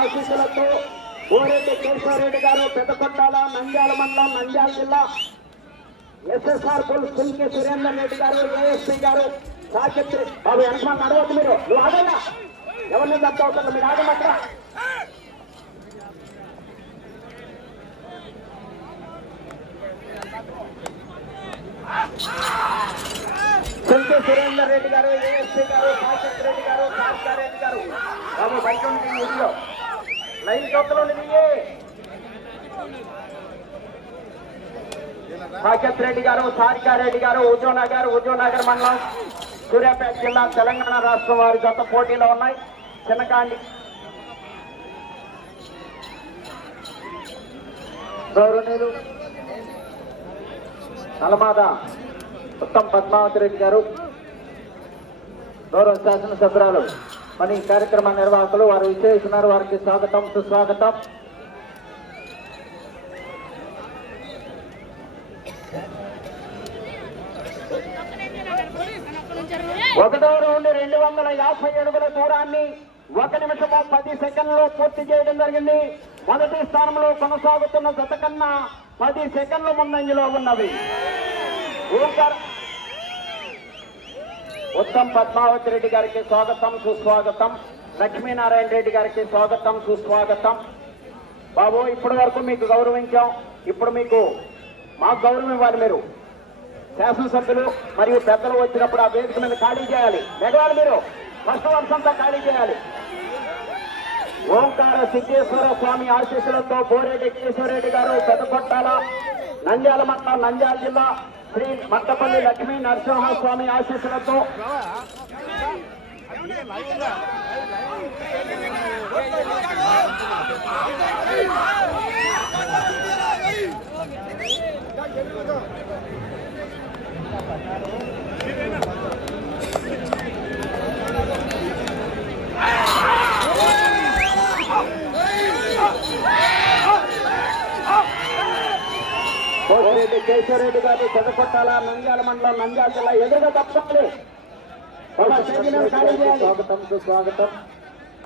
ఆశీస్సులతో ఓరెడ్డి కేశవరెడ్డి గారు పెద్దకొట్టాల నంద్యాల మండలం నంద్యాల జిల్లా ఎస్ఎస్ఆర్ పోలీస్ కుల్కి సురేందర్ రెడ్డి గారు ఏఎస్పీ గారు సాక్షి బాబు వెనక నడవద్దు మీరు. నువ్వు ఆగన్నా ఎవరిని తప్ప అవుతుంది? మీరు ఆగమక్కడ కుంకే సురేందర్ రెడ్డి గారు ఏఎస్పీ గారు సాకెత్ రెడ్డి గారు సాక్షా రెడ్డి గారు బాబు బయట ఉంది ఊళ్ళో లైన్ చొక్కలో దిగి. రెడ్డి గారు సారికారెడ్డి గారు ఉజోనగర్ నగర్ మండలం సూర్యాపేట జిల్లా తెలంగాణ రాష్ట్రం వారి జత పోటీలో ఉన్నాయి. చిన్నకాండి. గౌరవనీయులు నలమాద. ఉత్తమ్ పద్మావతి రెడ్డి గారు. గౌరవ శాసనసభ్యురాలు. మన ఈ కార్యక్రమ నిర్వాహకులు వారు విచ్చేస్తున్నారు. వారికి స్వాగతం సుస్వాగతం. ఒకటో రౌండ్ రెండు వందల యాభై అడుగుల దూరాన్ని ఒక నిమిషము పది సెకండ్లు పూర్తి చేయడం జరిగింది. మొదటి స్థానంలో కొనసాగుతున్న గత కన్నా పది సెకండ్ల ముందంజలో ఉన్నవి ఉత్తమ్ పద్మావతి రెడ్డి గారికి స్వాగతం సుస్వాగతం. లక్ష్మీనారాయణ రెడ్డి గారికి స్వాగతం సుస్వాగతం. బాబు ఇప్పటి వరకు మీకు గౌరవించాం. ఇప్పుడు మీకు మాకు గౌరవం ఇవ్వాలి మీరు. శాసనసభ్యులు మరియు పెద్దలు వచ్చినప్పుడు ఆ వేదిక మీద ఖాళీ చేయాలి. మెగవాలి మీరు. ఫస్ట్ ఖాళీ చేయాలి. ఓంకార సిద్ధేశ్వర స్వామి ఆశీస్సులతో బోరెడ్డి కేశవరెడ్డి గారు పెద్దకొట్టాల నంద్యాల మండలం నంద్యాల జిల్లా శ్రీ మట్టపల్లి లక్ష్మీ నరసింహ స్వామి ఆశీస్సులతో కోసిరెడ్డి కేశవరెడ్డి గారు పెద్దకొట్టాల నంద్యాల మండలం నంద్యాల జిల్లా ఎదురుగా తప్పండి స్వాగతం సుస్వాగతం.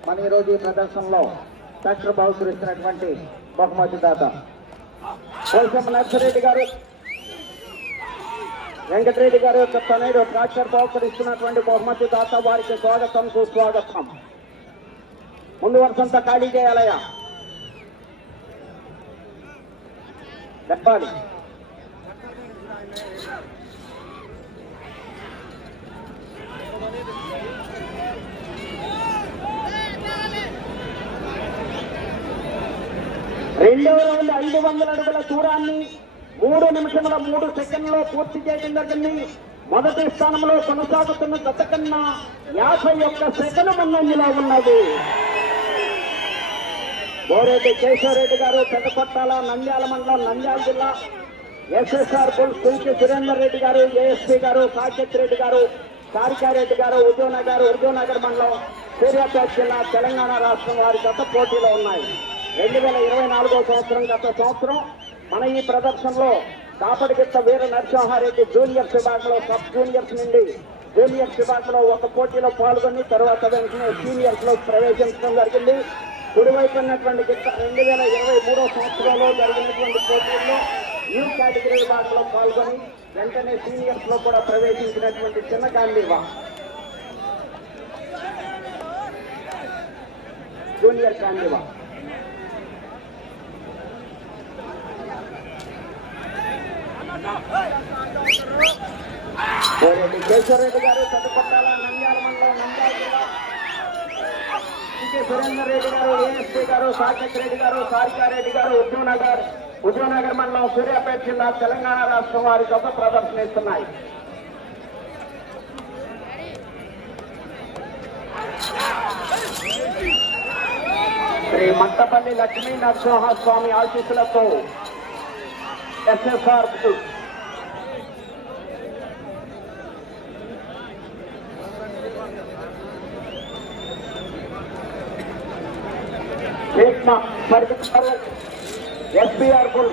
మన ఈ రోజు ఈ ప్రదర్శనలో డాక్టర్ బహుకరిస్తున్నటువంటి బహుమతి దాత. కోసం నర్సిరెడ్డి గారు వెంకటరెడ్డి గారు యొక్క తనయుడు ట్రాక్టర్ బహుకరిస్తున్నటువంటి బహుమతి దాత వారికి స్వాగతం సుస్వాగతం. ముందు వరుసంతా ఖాళీ చేయాలయ్యా. చెప్పాలి. రెండవ రౌండ్ ఐదు వందల అడుగుల దూరాన్ని మూడు నిమిషముల మూడు సెకండ్లో పూర్తి చేయడం జరిగింది. మొదటి స్థానంలో కొనసాగుతున్న గత కన్నా యాభై ఒక్క సెకండ్ ముందంజలో ఉన్నది. బోరెడ్డి కేశవరెడ్డి గారు పెద్దపట్టాల నంద్యాల మండలం నంద్యాల జిల్లా ఎస్ఎస్ఆర్ పుల్ కుంకి సురేందర్ రెడ్డి గారు ఏఎస్పీ గారు సాకేత్ రెడ్డి గారు కారికారెడ్డి గారు ఉద్యోనగర్ ఉద్యోగనగర్ మండలం సూర్యాపేట జిల్లా తెలంగాణ రాష్ట్రం వారి గత పోటీలో ఉన్నాయి. రెండు వేల ఇరవై నాలుగో సంవత్సరం గత సంవత్సరం మన ఈ ప్రదర్శనలో కాపడిగిత్త వీర నరసింహారెడ్డి జూనియర్స్ విభాగంలో సబ్ జూనియర్స్ నుండి జూనియర్స్ విభాగంలో ఒక పోటీలో పాల్గొని తర్వాత వెంటనే సీనియర్స్లో ప్రవేశించడం జరిగింది. కుడివైపు ఉన్నటువంటి గిత్త రెండు వేల ఇరవై మూడో సంవత్సరంలో జరిగినటువంటి పోటీల్లో న్యూ కేటగిరీ విభాగంలో పాల్గొని వెంటనే సీనియర్స్లో కూడా ప్రవేశించినటువంటి చిన్న గాంధీవా. జూనియర్ గాంధీవా. కోరెడ్డి కేశవరెడ్డి గారు పెద్దపట్టాల నంద్యాల మండలం నంద్యాల జిల్లా. సురేందర్ రెడ్డి గారు ఏఎస్పీ గారు సాకేత్ రెడ్డి గారు సారికారెడ్డి గారు ఉద్యోనగర్ ఉద్యోనగర్ మండలం సూర్యాపేట జిల్లా తెలంగాణ రాష్ట్రం వారి గొప్ప ప్రదర్శన ఇస్తున్నాయి. శ్రీ మట్టపల్లి లక్ష్మీ నరసింహస్వామి ఆశీస్సులతో ఎస్ఎస్ఆర్ చేసిన పరిగెత్తారు ఎస్బీఆర్ బుల్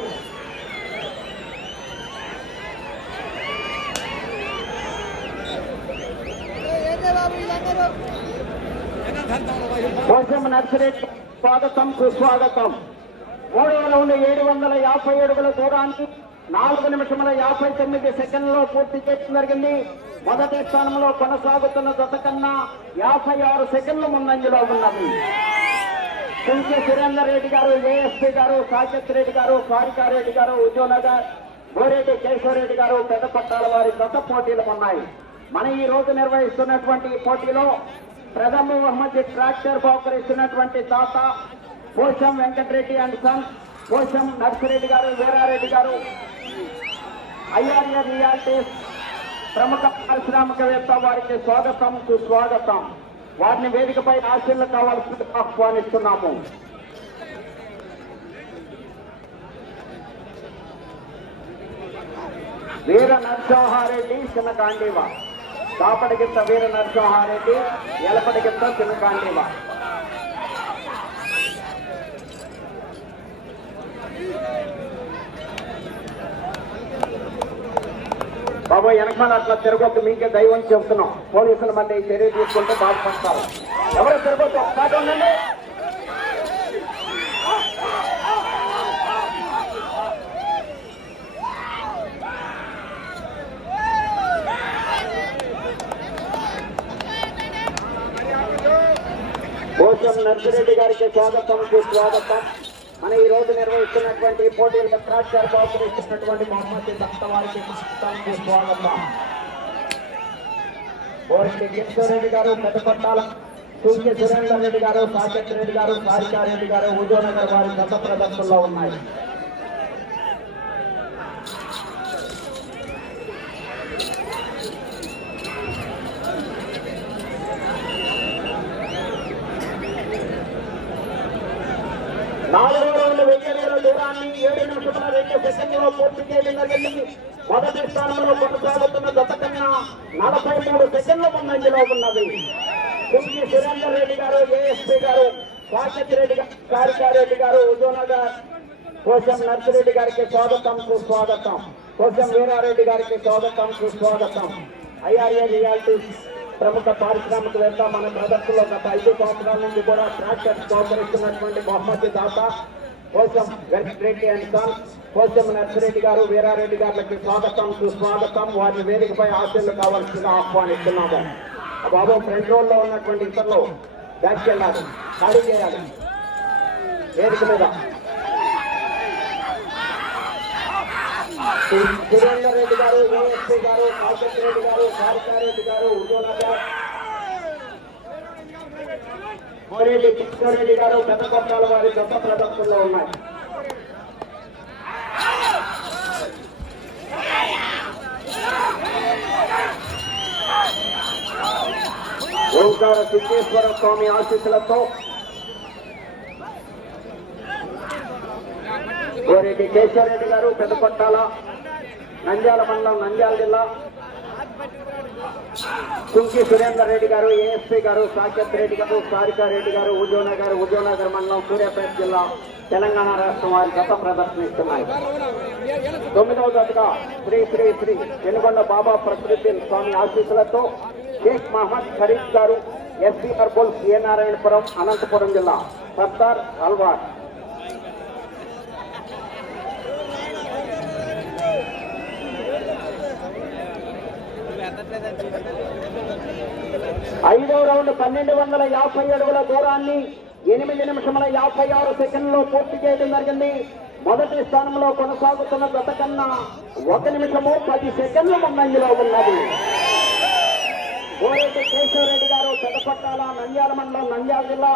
కోసం నర్సిరెడ్డి స్వాగతం సుస్వాగతం. మూడవ రౌండ్ ఏడు వందల యాభై అడుగుల దూరానికి నాలుగు నిమిషముల యాభై తొమ్మిది సెకండ్లలో పూర్తి చేయడం జరిగింది. మొదటి స్థానంలో కొనసాగుతున్న దశ కన్నా యాభై ఆరు సెకండ్లు ముందంజలో ఉన్నది. కుంకి సురేందర్ రెడ్డి గారు ఏఎస్పీ గారు సాకేత్ రెడ్డి గారు కారికారెడ్డి గారు ఉద్యోగనగర్ గోరెడ్డి కేశవరెడ్డి గారు పెద్ద పట్టాల వారి కొత్త పోటీలు ఉన్నాయి. మన ఈ రోజు నిర్వహిస్తున్నటువంటి పోటీలో ప్రథమ మహమ్మద్ ట్రాక్టర్ బహుకరిస్తున్నటువంటి తాత పోషం వెంకటరెడ్డి అండ్ సన్ పోషం నర్సిరెడ్డి గారు వీరారెడ్డి గారు. ఐఆర్ఏ రియాలిటీస్ ప్రముఖ పారిశ్రామికవేత్త వారికి స్వాగతం సుస్వాగతం. వారిని వేదికపై ఆశీర్లు కావాల్సి ఆహ్వానిస్తున్నాము వీర నరసింహారెడ్డి చిన్నకాండీవ కాపడిగిత్త వీర నరసింహారెడ్డి ఎలపడిగిత్త చిన్నకాండీవ బాబు వెనకాల అట్లా తిరగొద్దు మీకే దైవం చెబుతున్నాం. పోలీసులు మళ్ళీ చర్య తీసుకుంటే బాధపడతారు. ఎవరు తిరగొద్దు ఒకసారి ఉండండి. కోసం నర్సిరెడ్డి గారికి స్వాగతం స్వాగతం మన ఈ రోజు నిర్వహిస్తున్నటువంటి ఈ పోటీల్లో ట్రాక్టర్ బహుకరిస్తున్నటువంటి మొహమ్మద్ దత్త వారికి స్వాగతం స్వాగతం. కోరిక కిషోరెడ్డి గారు పెద్దపట్టాల సూర్య సురేందర్ రెడ్డి గారు సాకెట్ రెడ్డి గారు సారికారెడ్డి గారు ఉదయనగర్ వారి గత ప్రదర్శనలో ఉన్నాయి నాలుగో రౌండ్ వెయ్యి స్థానాన్ని దూరాన్ని ఏడు నిమిషముల రెండు సెకండ్లో పూర్తి చేయడం జరిగింది. మొదటి స్థానంలో కొనసాగుతున్న గత కన్నా నలభై మూడు సెకండ్ల ముందంజలో ఉన్నది. కుంగి సురేందర్ రెడ్డి గారు ఏఎస్పీ గారు సాకేత్ రెడ్డి గారు కారికారెడ్డి గారు ఉదయనగర్ కోసం నర్సిరెడ్డి గారికి స్వాగతం సుస్వాగతం. కోసం వీరారెడ్డి గారికి స్వాగతం సుస్వాగతం. ఐఆర్ఏ రియాలిటీస్ ప్రముఖ పారిశ్రామికవేత్త మన ప్రదర్శనలో గత ఐదు సంవత్సరాల నుండి కూడా ట్రాక్టర్ సహకరిస్తున్నటువంటి బహుమతి దాత కోసం వెంకటరెడ్డి అండ్ సన్ కోసం నర్సిరెడ్డి గారు వీరారెడ్డి గారికి స్వాగతం సుస్వాగతం. వారిని వేదికపై ఆశలు కావాల్సిందిగా ఆహ్వానిస్తున్నాము. బాబు ఫ్రంట్ రోల్లో ఉన్నటువంటి ఇతరులు బ్యాక్ వెళ్ళాలి. ఖాళీ చేయాలి. వేదిక మీద. సురేందర్ రెడ్డి గారు ఏఎస్పీ గారు కాశత్ రెడ్డి గారు సారికారెడ్డి గారు ఉదయనగర్ కిషోర్ కిషోరెడ్డి గారు పెద్ద కొట్టాల వారి గొప్ప ప్రదర్శనలో ఉన్నాయి. ఓంకార సిద్ధేశ్వర స్వామి ఆశీస్సులతో కోరెడ్డి కేశవరెడ్డి గారు పెద్దపట్టాల నంద్యాల మండలం నంద్యాల జిల్లా కుంకి సురేందర్ రెడ్డి గారు ఏఎస్పీ గారు సాకేత్ రెడ్డి గారు సారికారెడ్డి గారు ఉద్యోనగర్ ఉద్యోగనగర్ మండలం సూర్యాపేట జిల్లా తెలంగాణ రాష్ట్రం వారి గత ప్రదర్శనిస్తున్నాయి. తొమ్మిదవ దశగా శ్రీ శ్రీ శ్రీ వెనుగొండ బాబా ప్రకృతి స్వామి ఆశీస్సులతో Sheikh Mohammed Khareed garu SBR bulls A Narayanapuram Anantapur జిల్లా సర్దార్ అల్వార్ ఐదో రౌండ్ పన్నెండు వందల యాభై అడుగుల దూరాన్ని ఎనిమిది నిమిషముల యాభై ఆరు సెకండ్లో పూర్తి చేయడం జరిగింది. మొదటి స్థానంలో కొనసాగుతున్న గత కన్నా ఒక నిమిషము పది సెకండ్ల ముందంజలో ఉన్నది. కోరెడ్డి కేశవరెడ్డి గారు పెదపట్టాల నంద్యాల మండలం నంద్యాల జిల్లా.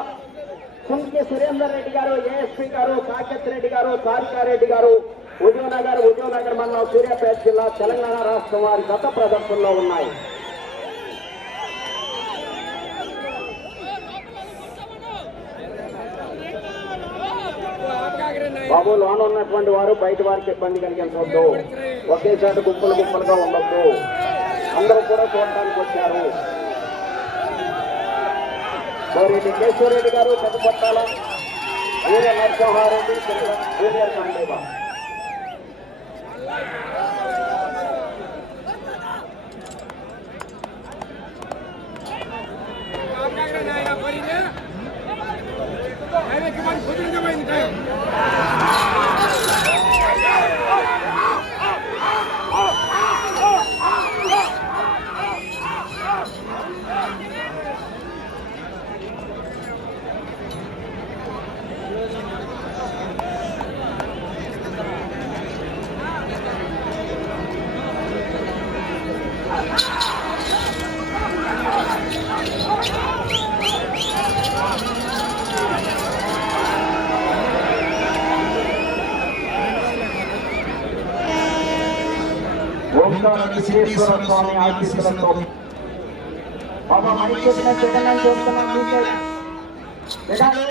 కుంకి సురేందర్ రెడ్డి గారు ఏఎస్పీ గారు కాకెత్ రెడ్డి గారు సారికారెడ్డి గారు ఉద్యోగనగర్ ఉద్యోగనగర్ మండలం సూర్యాపేట జిల్లా తెలంగాణ రాష్ట్రం వారి గత ప్రదర్శనలో ఉన్నాయి. బాబు లోన ఉన్నటువంటి వారు బయట వారికి ఇబ్బంది కలిగించవద్దు. ఒకేసారి గుంపులు గుంపులుగా ఉండొద్దు. అందరూ కూడా చూడటానికి వచ్చారు. కోరెడ్డి కేశవరెడ్డి గారు పెద్దపట్టాల వీర నరసింహారెడ్డి 그만 보지 స్వామి ఆశీస్సులతో బాబా మైక్ చెప్పిన సెకండ్ చూస్తున్నాం మీకే వినాలి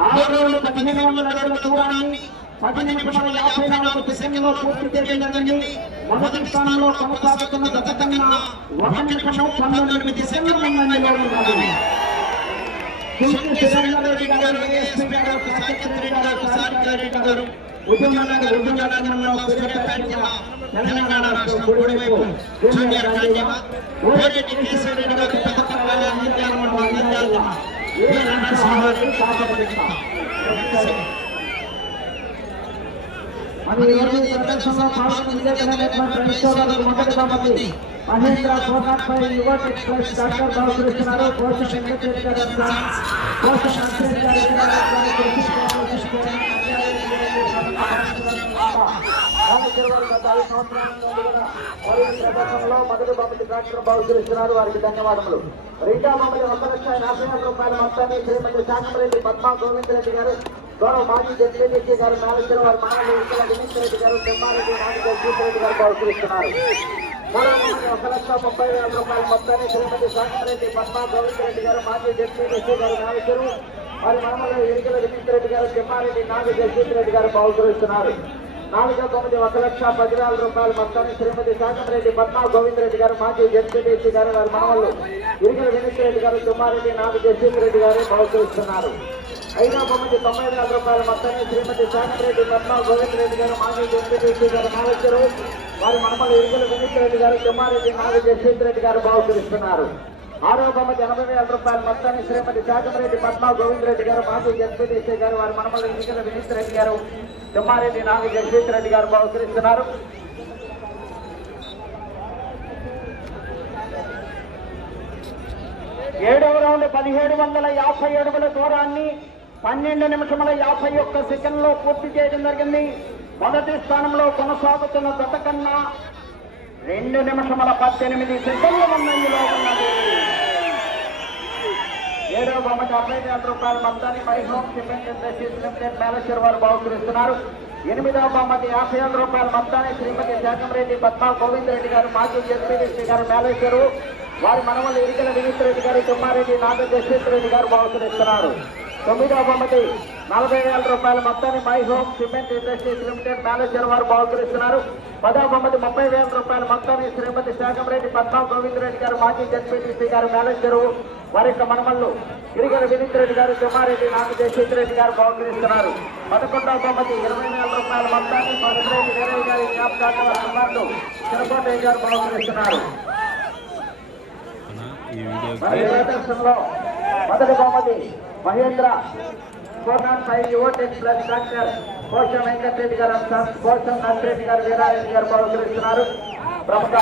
ఆరు రోజులు పదిహేను వందల అడుగుల దూరాన్ని పది నిమిషముల యాభై నాలుగు సెకండ్లో పూర్తి చేయడం జరిగింది మొదటి స్థానంలో కొనసాగుతున్న గత కన్నా ఒక నిమిషము పంతొమ్మిది సెకండ్ల ముందంజలో ఉన్నది కుంటి సురేంద్రరెడ్డి గారు ఏఎస్పీ గారు సాకేత్ గారు సారికారెడ్డి గారు ఉద్యమనగర్ ఉద్యమనగరంలో సూర్యాపేట జిల్లా తెలంగాణ రాష్ట్రం కుడివైపు జూనియర్ రాజయ్య ఓరెడ్డి కేశవరెడ్డి గారు పెద్దపల్లి అందించాల మండలం అందించాల ఏ నరసింహారెడ్డి కాపపడిస్తా అది ఈరోజు మహేంద్ర సోనాథ్ యువ ఎక్స్ప్రెస్ డాక్టర్ బాలకృష్ణారు కోశ వెంకటరెడ్డి గారు కోశ మొదటి బొమ్మటి డాక్టర్ బాలకృష్ణారు వారికి ధన్యవాదములు రీటా బొమ్మటి వంద లక్ష యాభై వేల రూపాయల మొత్తాన్ని శ్రీమతి శాంతరెడ్డి పద్మా గోవిందరెడ్డి గారు గౌరవ మాజీ జడ్పీటీసీ గారు నాలుగు వారి మానవ ఇక్కడ రెడ్డి గారు తిమ్మారెడ్డి నాయుడు జీపరెడ్డి గారు బాలకృష్ణారు ఒక లక్ష ముప్పై వేల రూపాయల మొత్తాన్ని శ్రీమతి పద్మా గారు మాజీ జడ్పీటీసీ గారు నాలుగు వారి మామూలు ఎన్నికల వినీత్ రెడ్డి గారు తిమ్మారెడ్డి నాగ జగదీష్ రెడ్డి గారు బాగుతున్నారు నాలుగో తొమ్మిది ఒక లక్ష పదివేల రూపాయల మొత్తాన్ని శ్రీమతి శాంతరెడ్డి పద్మా గోవిందరెడ్డి గారు మాజీ జడ్పీటీసీ గారు వారి మామూలు ఎన్నికల వినీత్ రెడ్డి గారు తిమ్మారెడ్డి నాగ జగదీష్ రెడ్డి గారు బాగుపరుస్తున్నారు ఐదో తొమ్మిది తొంభై వేల రూపాయల మొత్తాన్ని శ్రీమతి శాంతరెడ్డి పద్మా గోవిందరెడ్డి గారు మాజీ జడ్పీటీసీ గారు నాగేశ్వరు వారి మనమల ఎన్నికల వినీత్ రెడ్డి గారు తిమ్మారెడ్డి నాగ జగదీష్ రెడ్డి గారు బాగుపరుస్తున్నారు ఆరో బొమ్మకి ఎనభై వేల రూపాయల మొత్తాన్ని శ్రీమతి శాఖమరెడ్డి పద్మా గోవిందరెడ్డి గారు మాజీ జడ్పీటీసీ గారు వారి మనమల ఎన్నికల వినీత్ రెడ్డి గారు తిమ్మారెడ్డి నాగ జగదీష్ రెడ్డి గారు బహుకరిస్తున్నారు. ఏడవ రౌండ్ పదిహేడు వందల యాభై అడుగుల దూరాన్ని పన్నెండు నిమిషముల యాభై ఒక్క సెకండ్లో పూర్తి చేయడం జరిగింది. మొదటి స్థానంలో కొనసాగుతున్న గత కన్నా రెండు నిమిషముల పద్దెనిమిది సెకండ్లు ముందంజలో ఉన్నది. ఏడవ బొమ్మకి అరవై వేల రూపాయల మొత్తాన్ని My Home Cement Industries Limited manager వారు బహుకరిస్తున్నారు. ఎనిమిదవ బొమ్మకి యాభై వేల రూపాయల మొత్తాన్ని శ్రీమతి శాకంరెడ్డి పద్మా గోవింద్ రెడ్డి గారు మాజీ జడ్పీడీసీ గారు మేనేజరు వారి మనవలు ఇరికల వినీత్ రెడ్డి గారు తుమ్మారెడ్డి నాగ జస్వంత్ రెడ్డి గారు బహుకరిస్తున్నారు. తొమ్మిదవ బొమ్మకి నలభై వేల రూపాయల మొత్తాన్ని My Home Cement Industries Limited manager వారు బహుకరిస్తున్నారు. పదవ బొమ్మది ముప్పై వేల రూపాయల మొత్తాన్ని శ్రీమతి శాకంరెడ్డి పద్మా గోవింద్ రెడ్డి గారు మాజీ జడ్పీటీసీ గారు మేనేజరు వారి యొక్క మనమల్లు గిరిగల వినీత్ రెడ్డి గారు తిమ్మారెడ్డి నాగ జయశేఖర్ రెడ్డి గారు బహుకరిస్తున్నారు. పదకొండవ బొమ్మది ఇరవై వేల రూపాయల మొత్తాన్ని మధురెడ్డి వీరయ్య గారి జ్ఞాపకార్థం కుమారుడు చిరకోటయ్య గారు బహుకరిస్తున్నారు. మొదటి బహుమతి మహేంద్ర. కోనాన్ ఫైవ్ ఓటెక్ ప్లస్ డాక్టర్ కోశ వెంకటరెడ్డి గారు కోశం నర్సిరెడ్డి గారు వీరారెడ్డి గారు బహుకరిస్తున్నారు. ప్రముఖ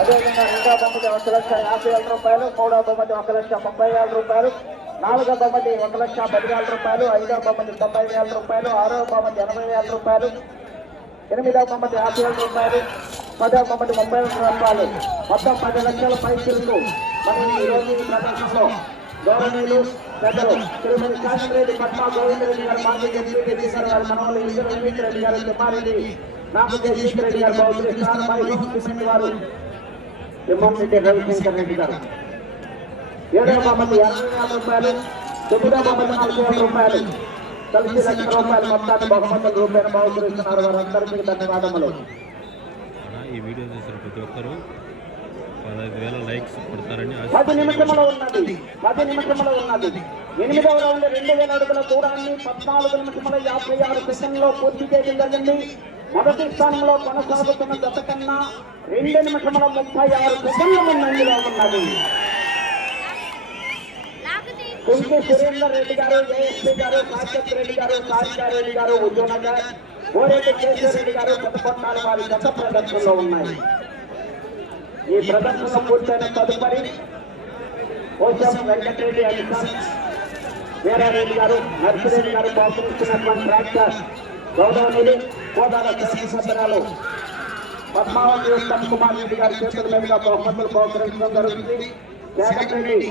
అదేవిధంగా రెండో బహుమతి ఒక లక్ష యాభై వేల రూపాయలు మూడవ బొమ్మది ఒక లక్ష ముప్పై వేల రూపాయలు నాలుగో బొమ్మది ఒక లక్ష పది వేల రూపాయలు ఐదవ బొమ్మది తొంభై వేల రూపాయలు ఆరవ బొమ్మది ఎనభై వేల రూపాయలు ఎనిమిదవ బొమ్మది యాభై వేల రూపాయలు పదవ బొమ్మటి ముప్పై వేల రూపాయలు మొత్తం పది లక్షల పైసలు మరి ఈ రోజు ఈ ప్రదర్శనలో గౌరవనీయులు పెద్దలు శ్రీమతి కాశీరెడ్డి పద్మా గోవిందరెడ్డి గారు మాజీ ఎంపీ గారు వారి మనవలు ఈశ్వర రెడ్డి గారు తిమ్మారెడ్డి నాకు జగదీష్ రెడ్డి గారు బహుకరిస్తున్నారు మరి కృష్ణ వారు తిమ్మారెడ్డి రవిశంకర్ రెడ్డి గారు ఏడవ బొమ్మటి యాభై వేల రూపాయలు తొమ్మిదవ బొమ్మటి నాలుగు వేల రూపాయలు కలిసి లక్ష రూపాయల మొత్తాన్ని బహుమతుల రూపాయలు బహుకరిస్తున్నారు వారందరికీ ధన్యవాదములు అన్న, ఈ వీడియో చూసిన ప్రతి ఒక్కరూ పదహైదు వేల లైక్స్ కొడతారని పది నిమిషంలో ఉన్నది పది నిమిషంలో ఉన్నది. ఎనిమిదవ రౌండ్ రెండు వేల అడుగుల దూరాన్ని పద్నాలుగు నిమిషముల యాభై ఆరు సెకండ్లో పూర్తి చేయడం జరిగింది. మొదటి స్థానంలో కొనసాగుతున్న గత కన్నా రెండు నిమిషముల ముప్పై ఆరు సెకండ్ల ముందంజలో ఉన్నది. కుంటి సురేందర్ రెడ్డి గారు ఏఎస్పీ గారు సాక్షత్ రెడ్డి గారు సారికారెడ్డి గారు ఉద్యోనగర్ వారి గత ప్రదర్శనలో ఉన్నాయి. ఈ ప్రదర్శన పూర్తయిన తదుపరి కోశం వెంకటరెడ్డి అధికారి వీరారెడ్డి గారు నర్సిరెడ్డి గారు బహుకరిస్తున్నటువంటి ట్రాక్టర్ గౌరవనీయులు కోదాడ శాసనసభ్యురాలు పద్మావతి ఉత్తమ్ కుమార్ రెడ్డి గారి చేతుల మీదుగా బహుమతులు బహుకరించడం జరుగుతుంది. వెంకటరెడ్డి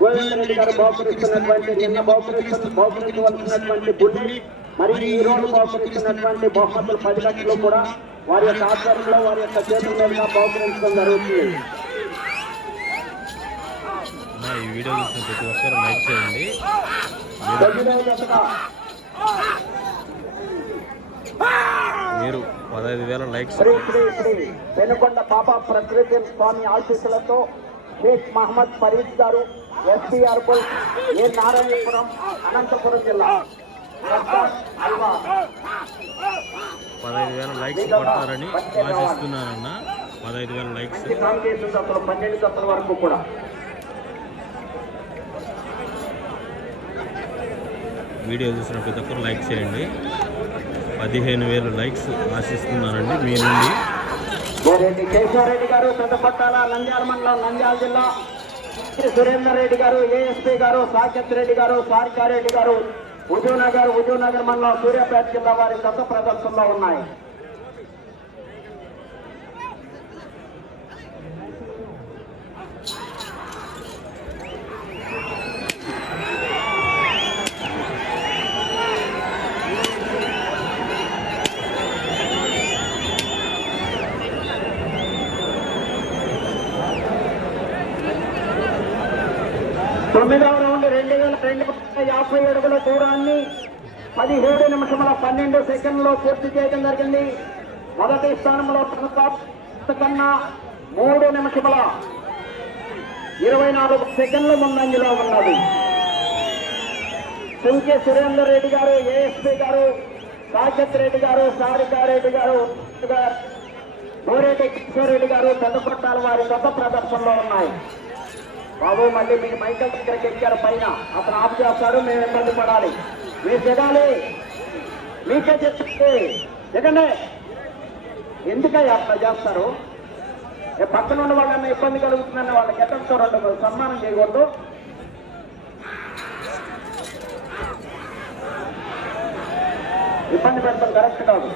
గోవిందరెడ్డి గారు బహుకరిస్తున్నటువంటి నిన్న బహుకరిస్తున్న బహుకరించవలసినటువంటి బుల్లి మరియు ఈ రోజు బహుకరిస్తున్నటువంటి బహుమతులు పది లక్షలు కూడా వారి యొక్క ఆధ్వర్యంలో వారి యొక్క చేతుల మీదుగా బహుకరించడం జరుగుతుంది ఈ వీడియో చూసిన ప్రతి ఒక్కరు లైక్ చేయండి మీరు పదహైదు వేల లైక్స్ శ్రీ శ్రీ శ్రీ వెనుకొండ బాబా ప్రకృతి స్వామి ఆశీస్సులతో షేక్ మహమ్మద్ ఫరీద్ గారు ఎస్పీఆర్ ఏ నారాయణపురం అనంతపురం జిల్లా. పదహైదు వేల లైక్స్ కొడతారని ఆశిస్తున్నానన్న. పదహైదు వేల లైక్స్ పన్నెండు వరకు కూడా. వీడియో చూసిన ప్రతి ఒక్కరు లైక్ చేయండి. పదిహేను వేలు లైక్స్ ఆశిస్తున్నానండి మీ నుండి. కేశవరెడ్డి గారు పెద్దపట్టాల నంద్యాల మండలం నంద్యాల జిల్లా. సురేందర్ రెడ్డి గారు ఏఎస్పీ గారు సాకేత్ రెడ్డి గారు సారికారెడ్డి గారు. హుజూర్నగర్ హుజూర్నగర్ మండలం సూర్యాపేట జిల్లా వారి గత ప్రదర్శనలో ఉన్నాయి. తొమ్మిదవ రెండు వందల యాభై అడుగుల దూరాన్ని పదిహేడు నిమిషముల పన్నెండు సెకండ్లో పూర్తి చేయడం జరిగింది. మొదటి స్థానంలో కన్నా మూడు నిమిషముల ఇరవై నాలుగు సెకండ్ల ముందంజలో ఉన్నది. సింకే సురేందర్ రెడ్డి గారు ఏఎస్పీ గారు సాకేత్ రెడ్డి గారు సారికారెడ్డి గారు బోరెడ్డి కిషోర్ రెడ్డి గారు పెద్దపట్టాల వారి గత ప్రదర్శనలో ఉన్నాయి. బాబు మళ్ళీ మీరు మైకల్ దగ్గరికి ఎక్కారు. పైన అతను ఆఫ్ చేస్తాడు మేము ఇబ్బంది పడాలి. మీరు తినాలి మీకే చెప్తే. ఎందుకంటే ఎందుకయ్యా అట్లా చేస్తారు? పక్కన ఉన్న వాళ్ళన్నా ఇబ్బంది కలుగుతుందన్న వాళ్ళకి ఎక్కడ రెండు సన్మానం చేయకూడదు. ఇబ్బంది పెడతాం. కరెక్ట్ కాదు.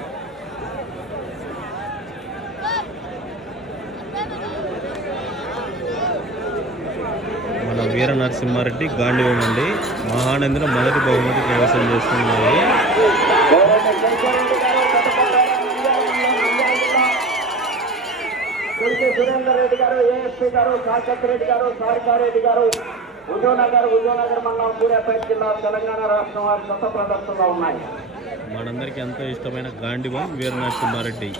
వీర నరసింహారెడ్డి గాంధీవం అండి మహానందిన మొదటి బహుమతి కైవసం చేస్తున్నాయి గౌరవ జయచరణ్ గారు సురేందర్ రెడ్డి గారు ఏఎస్పీ గారు సాకేత్ రెడ్డి గారు సారికారెడ్డి గారు హుజూర్నగర్ హుజూర్నగర్ మండలం సూర్యాపేట జిల్లా తెలంగాణ రాష్ట్రం వారి కొత్త ప్రదర్శనలో ఉన్నాయి. మనందరికీ ఎంతో ఇష్టమైన గాంధీవం వీర నరసింహారెడ్డి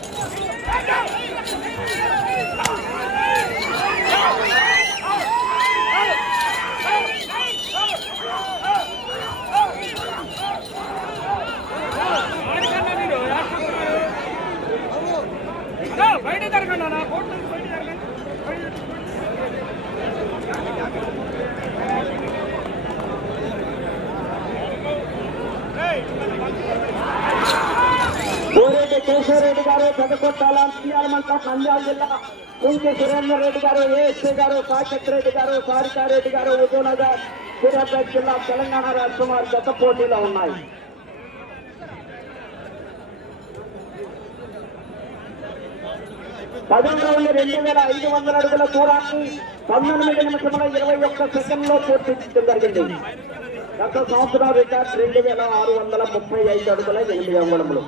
బయట జరగండి అన్న కోర్టు నుంచి బయట జరగండి కోరెడ్డి కేశవరెడ్డి గారు నంద్యాల జిల్లా కుంకి సురేందర్ రెడ్డి గారు ఏఎస్పీ గారు సాకేత్ రెడ్డి గారు సారికారెడ్డి గారు ఉదయనగర్ సూర్యాపేట జిల్లా తెలంగాణ రాష్ట్రం వారి గత పోటీలో ఉన్నాయి పదవ రౌండ్ రెండు వేల ఐదు వందల అడుగుల దూరాన్ని పంతొమ్మిది నిమిషముల ఇరవై ఒక్క సెకండ్లో పూర్తి జరిగింది గత సంవత్సరం రికార్డ్ రెండు వేల ఆరు వందల ముప్పై ఐదు అడుగుల ఎనిమిది అంగుళములు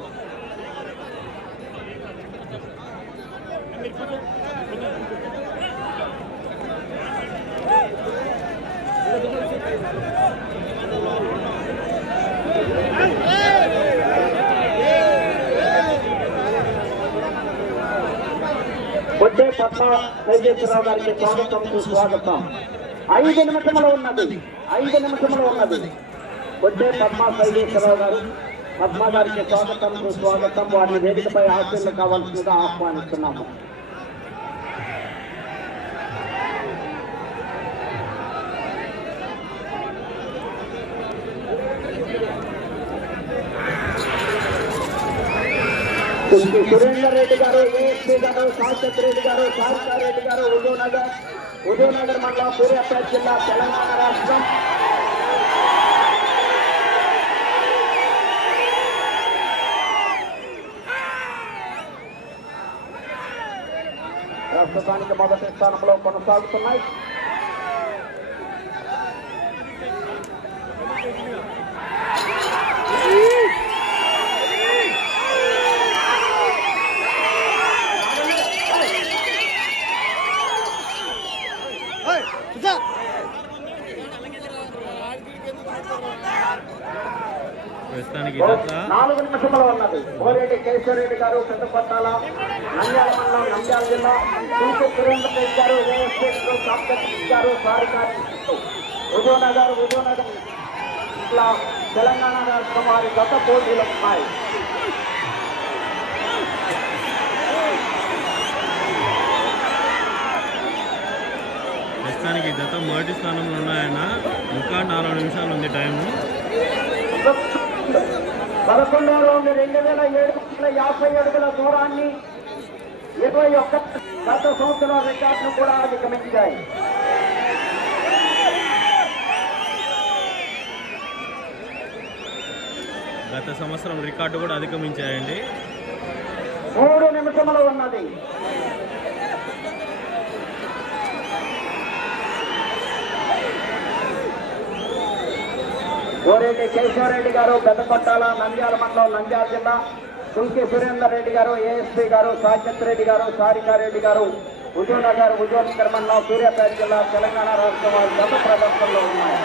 వచ్చే పట్ల వైద్యేశ్వరరావు గారికి స్వాగతం. సుస్వాగతం ఐదు నిమిషంలో ఉన్నది. ఐదు నిమిషంలో ఉన్నది. వచ్చే పద్మ వైద్యేశ్వరరావు గారు పద్మ గారికి స్వాగతం. సుస్వాగతం వారిని వేదికపై ఆశీర్లు కావాల్సిందిగా ఆహ్వానిస్తున్నాము. సురేందర్ రెడ్డి గారు ఏఎస్పీ గారు సాకేత్ రెడ్డి గారు సారికా రెడ్డి గారు ఉదయనగర్ ఉదయనగర్ మండలం సూర్యాపేట జిల్లా తెలంగాణ రాష్ట్రం. ప్రస్తుతానికి మొదటి స్థానంలో కొనసాగుతున్నాయి ప్రస్తుతానికి ఇదంతా నాలుగు నిమిషంలో ఉన్నది కోరేటి కేశవరెడ్డి గారు పెద్దపట్టాల నంద్యాల మండలం నంద్యాల జిల్లా తులసి సురేంద్ర రెడ్డి గారు కాంగ్రెస్ గారు సారికారి విజయనగర్ విజయనగర్ ఇట్లా తెలంగాణ రాష్ట్రం వారి గత పోటీలు ఉన్నాయి. ప్రస్తుతానికి జత మొదటి స్థానంలో ఉన్నాయన్న ఇంకా నాలుగు నిమిషాలు ఉంది టైము. పదకొండవ రౌండ్ రెండు వేల ఏడు వందల యాభై అడుగుల దూరాన్ని ఇరవై ఒక్క గత సంవత్సరం రికార్డును కూడా అధిగమించాయి. గత సంవత్సరం రికార్డు కూడా అధిగమించాయండి. మూడు నిమిషములు ఉన్నది. కోరెడ్డి కేశవరెడ్డి గారు పెద్దపట్టాల నంద్యాల మండలం నంద్యాల జిల్లా తుల్కి సురేందర్ రెడ్డి గారు ఏఎస్పీ గారు సాకేత్ రెడ్డి గారు సారికారెడ్డి గారు హుజూర్నగర్ హుజూర్నగర్ మండలం సూర్యాపేట జిల్లా తెలంగాణ రాష్ట్రం వారి గత ప్రదర్శనలో ఉన్నాయి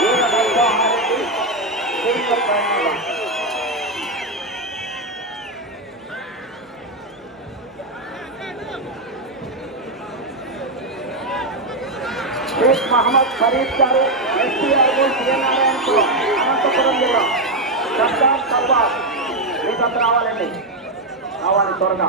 వీర వైభవారెడ్డి, తిరుపతి ప్రయాణాలు. షేక్ మహమ్మద్ ఫరీద్ గారు ఎస్పీఆర్ శ్రీనారాయణపురం అనంతపురం జిల్లా సర్దార్ సల్వార్ మీకంతా రావాలండి రావాలి త్వరగా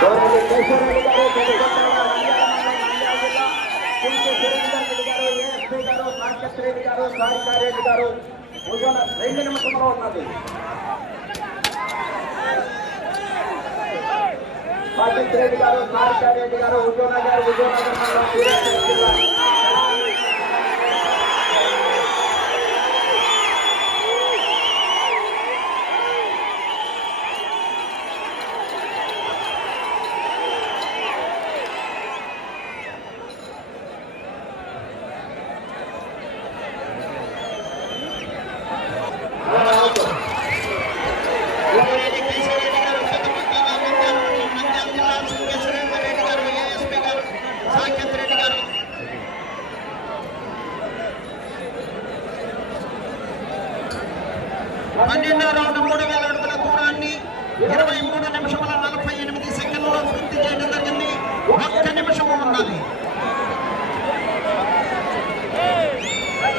గౌరవ కేశవరెడ్డి గారు పెద్దకొండల నంద్యాల మండలం నంద్యాల జిల్లా కుంటి సురేందర్ రెడ్డి గారు ఏఎస్పీ గారు సాకేత్ రెడ్డి గారు సారికారెడ్డి రెండు నిమిషంలో ఉన్నది సాకేత్ రెడ్డి గారు సారికారెడ్డి గారు హుజూర్నగర్ హుజూర్నగర్ మండలం సూర్యాపేట జిల్లా పన్నెండో రౌండ్ మూడు వేల అడుగుల దూరాన్ని ఇరవై మూడు నిమిషముల నలభై ఎనిమిది సెకండ్లలో పూర్తి చేయడం జరిగింది ఒక్క నిమిషము ఉన్నది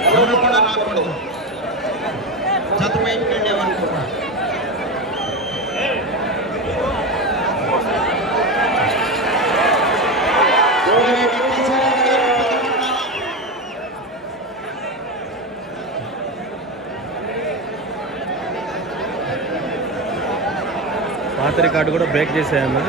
ఎవరు కూడా రాకూడదు జత బయటకు వెళ్ళేవనుకున్నా పాత రికార్డు కూడా బ్రేక్ చేశాయన్న